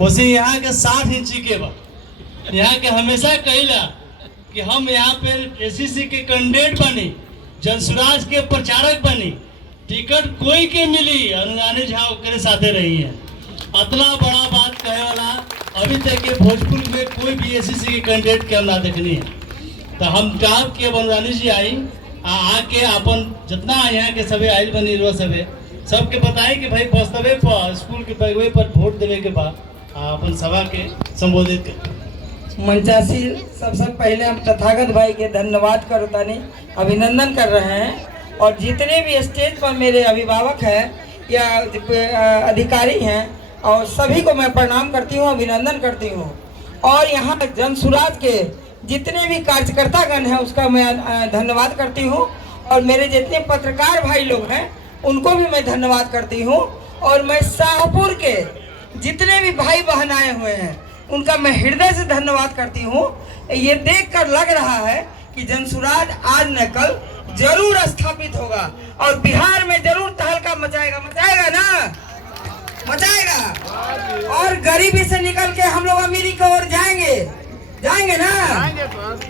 उसी यहाँ के 60 इंची के बा। यहाँ के हमेशा कहिला कि हम यहाँ पे एसीसी के कैंडिडेट बनी, जनसुराज के प्रचारक बनी, टिकट कोई के मिली अनुरानी झा के साथे रही है। इतना बड़ा बात कहे वाला अभी तक के भोजपुर में कोई भी एसीसी के कैंडिडेट के हम ना देखनी है। तो हम चाहब के अनुरानी जी आई आके अपन जितना यहाँ के सभी आयल बनी रो सबके बताएं कि भाई वास्तवे पर स्कूल के पैगवे पर वोट देने के बाद अपन सभा के संबोधित कर। मंचासी सबसे पहले हम तथागत भाई के धन्यवाद करतानी अभिनंदन कर रहे हैं, और जितने भी स्टेज पर मेरे अभिभावक हैं या अधिकारी हैं और सभी को मैं प्रणाम करती हूँ, अभिनंदन करती हूँ। और यहाँ जनसुराज के जितने भी कार्यकर्तागण हैं उसका मैं धन्यवाद करती हूँ, और मेरे जितने पत्रकार भाई लोग हैं उनको भी मैं धन्यवाद करती हूँ। और मैं शाहपुर के जितने भी भाई बहन आए हुए हैं उनका मैं हृदय से धन्यवाद करती हूँ। ये देखकर लग रहा है कि जनसुराज आज न कल जरूर स्थापित होगा और बिहार में जरूर तहलका मचाएगा। मचाएगा ना? मचाएगा। और गरीबी से निकल के हम लोग अमीरी की ओर जाएंगे। जाएंगे ना?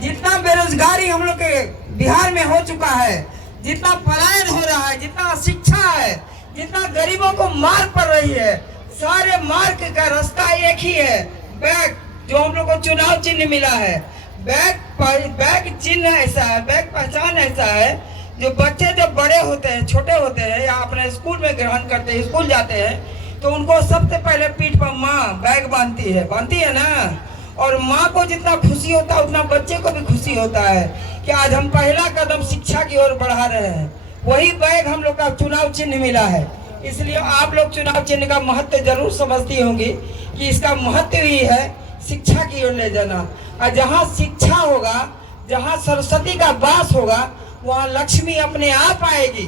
जितना बेरोजगारी हम लोग के बिहार में हो चुका है, जितना पलायन हो रहा है, जितना शिक्षा है, जितना गरीबों को मार पड़ रही है, सारे मार्ग का रास्ता एक ही है, बैग। जो हम लोग को चुनाव चिन्ह मिला है, बैग चिन्ह ऐसा है, बैग पहचान ऐसा है, जो बच्चे जब बड़े होते हैं, छोटे होते हैं या अपने स्कूल में ग्रहण करते हैं, स्कूल जाते हैं, तो उनको सबसे पहले पीठ पर माँ बैग बांधती है ना। और माँ को जितना खुशी होता है उतना बच्चे को भी खुशी होता है कि आज हम पहला कदम शिक्षा की ओर बढ़ा रहे हैं। वही बैग हम लोग का चुनाव चिन्ह मिला है। इसलिए आप लोग चुनाव चिन्ह का महत्व जरूर समझती होंगी कि इसका महत्व ही है शिक्षा की ओर ले जाना। और जहाँ शिक्षा होगा, जहाँ सरस्वती का वास होगा, वहाँ लक्ष्मी अपने आप आएगी।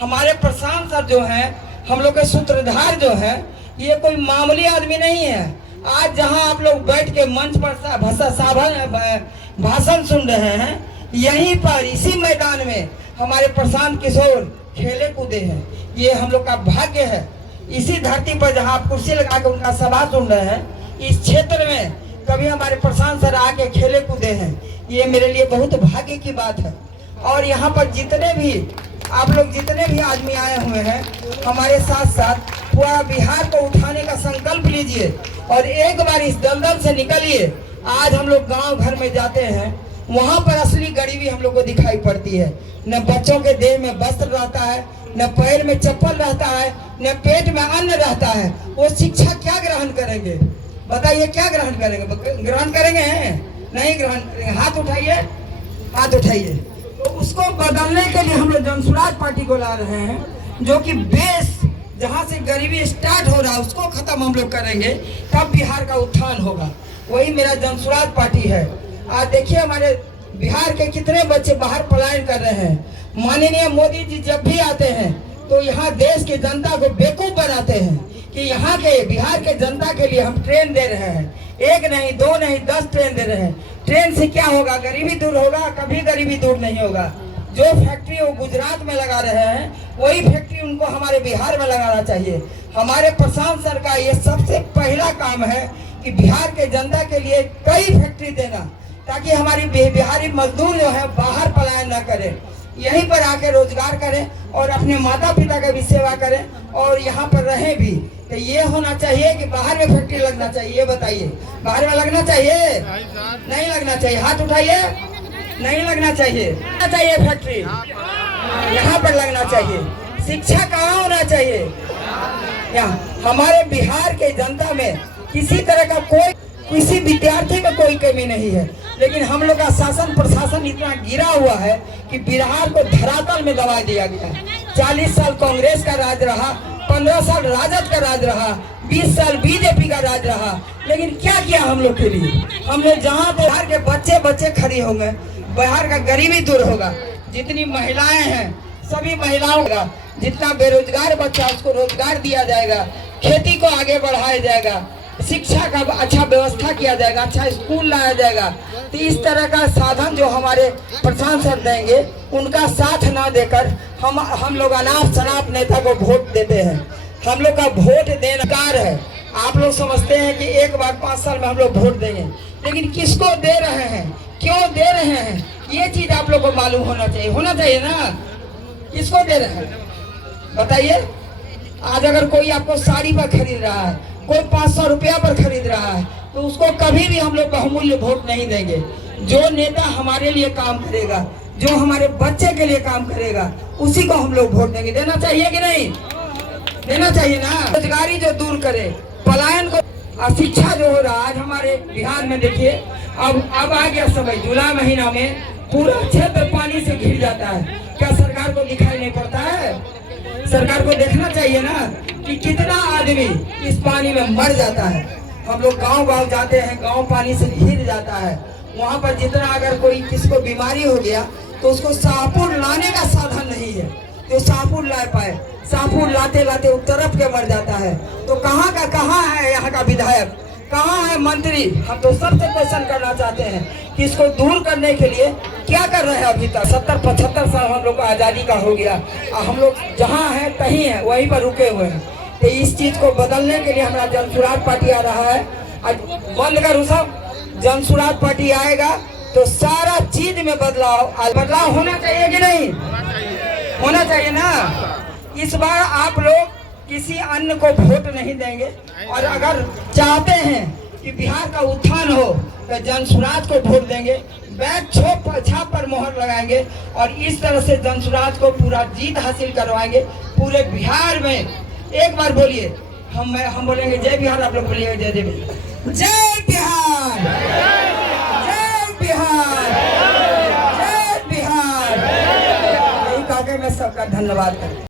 हमारे प्रशांत सर जो हैं, हम लोग के सूत्रधार जो हैं, ये कोई मामूली आदमी नहीं है। आज जहां आप लोग बैठ के मंच पर भाषण सुन रहे हैं, यहीं पर इसी मैदान में हमारे प्रशांत किशोर खेले कूदे हैं। ये हम लोग का भाग्य है। इसी धरती पर जहां आप कुर्सी लगा के उनका सभा सुन रहे हैं, इस क्षेत्र में कभी हमारे प्रशांत सर आके खेले कूदे हैं। ये मेरे लिए बहुत भाग्य की बात है। और यहाँ पर जितने भी आप लोग जितने भी आदमी आए हुए हैं, हमारे साथ साथ पूरा बिहार को उठाने का संकल्प लीजिए और एक बार इस दलदल से निकलिए। आज हम लोग गांव घर में जाते हैं, वहां पर असली गरीबी हम लोग को दिखाई पड़ती है। न बच्चों के देह में वस्त्र रहता है, न पैर में चप्पल रहता है, न पेट में अन्न रहता है। वो शिक्षा क्या ग्रहण करेंगे? बताइए, क्या ग्रहण करेंगे? ग्रहण करेंगे? नहीं ग्रहण करेंगे। हाथ उठाइए, हाथ उठाइए। तो उसको बदलने के लिए हम लोग जनसुराज पार्टी को ला रहे हैं, जो कि बेस जहाँ से गरीबी स्टार्ट हो रहा है उसको खत्म हम लोग करेंगे, तब बिहार का उत्थान होगा। वही मेरा जनसुराज पार्टी है। आज देखिए हमारे बिहार के कितने बच्चे बाहर पलायन कर रहे हैं। माननीय मोदी जी जब भी आते हैं तो यहाँ देश की जनता को बेवकूफ बनाते हैं कि यहाँ के बिहार के जनता के लिए हम ट्रेन दे रहे हैं। एक नहीं, दो नहीं, 10 ट्रेन दे रहे हैं। ट्रेन से क्या होगा? गरीबी दूर होगा? कभी गरीबी दूर नहीं होगा। जो फैक्ट्री वो गुजरात में लगा रहे हैं, वही फैक्ट्री उनको हमारे बिहार में लगाना चाहिए। हमारे प्रशांत सर का ये सबसे पहला काम है कि बिहार के जनता के लिए कई फैक्ट्री देना, ताकि हमारी बिहारी मजदूर जो है बाहर पलायन न करें, यहीं पर आके रोजगार करें और अपने माता पिता का भी सेवा करें और यहाँ पर रहें भी। तो ये होना चाहिए कि बाहर में फैक्ट्री लगना चाहिए। ये बताइए, बाहर में लगना चाहिए? नहीं लगना चाहिए। हाथ उठाइए। नहीं लगना चाहिए। चाहिए फैक्ट्री यहाँ पर लगना चाहिए। शिक्षा कहाँ होना चाहिए? यहाँ। हमारे बिहार के जनता में किसी तरह का किसी विद्यार्थी में कोई कमी नहीं है, लेकिन हम लोग का शासन प्रशासन इतना गिरा हुआ है कि बिहार को धरातल में दबा दिया गया। 40 साल कांग्रेस का राज रहा, 15 साल राजद का राज रहा, 20 साल बीजेपी का राज रहा, लेकिन क्या किया हम लोग के लिए? हम लोग जहाँ बिहार के बच्चे खड़ी होंगे, बिहार का गरीबी दूर होगा। जितनी महिलाएं हैं सभी महिलाओं का, जितना बेरोजगार बच्चा उसको रोजगार दिया जाएगा, खेती को आगे बढ़ाया जाएगा, शिक्षा का अच्छा व्यवस्था किया जाएगा, अच्छा स्कूल लाया जाएगा। तो इस तरह का साधन जो हमारे प्रशांत सर देंगे, उनका साथ ना देकर हम लोग अनाप शनाप नेता को वोट देते हैं। हम लोग का वोट देना है। आप लोग समझते हैं कि एक बार 5 साल में हम लोग वोट देंगे, लेकिन किसको दे रहे हैं, क्यों दे रहे हैं, ये चीज आप लोग को मालूम होना चाहिए ना। किसको दे रहे हैं बताइए। आज अगर कोई आपको साड़ी पर खरीद रहा है, कोई 500 रुपया पर खरीद रहा है, तो उसको कभी भी हम लोग बहुमूल्य वोट नहीं देंगे। जो नेता हमारे लिए काम करेगा, जो हमारे बच्चे के लिए काम करेगा, उसी को हम लोग वोट देंगे। देना चाहिए कि नहीं, देना चाहिए ना। रोजगारी जो दूर करे, पलायन को, शिक्षा जो हो रहा है आज हमारे बिहार में देखिए, अब आ गया समय, जुलाई महीना में पूरा क्षेत्र पानी से घिर जाता है। क्या सरकार को दिखाई नहीं पड़ता है? सरकार को देखना चाहिए ना कि कितना आदमी इस पानी में मर जाता है। हम लोग गांव जाते हैं, गांव पानी से घिर जाता है। वहां पर जितना अगर कोई किसको बीमारी हो गया तो उसको शाहपुर लाने का साधन नहीं है, जो शाहपुर ला पाए। शाहपुर लाते लाते उस तरफ के मर जाता है। तो कहाँ है यहाँ का विधायक, कहाँ है मंत्री? हम तो सबसे क्वेश्चन करना चाहते हैं कि इसको दूर करने के लिए क्या कर रहे हैं। अभी तक 70-75 साल हम लोग को आज़ादी का हो गया, हम लोग जहाँ हैं कहीं हैं, वहीं पर रुके हुए हैं। तो इस चीज को बदलने के लिए हमारा जनसुराज पार्टी आ रहा है। आज बंद करूँ सब, जनसुराज पार्टी आएगा तो सारा चीज में बदलाव होना चाहिए कि नहीं, होना चाहिए ना। इस बार आप लोग किसी अन्य को वोट नहीं देंगे, और अगर चाहते हैं कि बिहार का उत्थान हो तो जनसुराज को वोट देंगे। बैक छाप पर मोहर लगाएंगे और इस तरह से जनसुराज को पूरा जीत हासिल करवाएंगे पूरे बिहार में। एक बार बोलिए, हम बोलेंगे जय बिहार, आप लोग बोलिएगा जय जय बिहार, जय बिहार, जय बिहार, जय बिहार। यही कहकर मैं सबका धन्यवाद करता हूँ।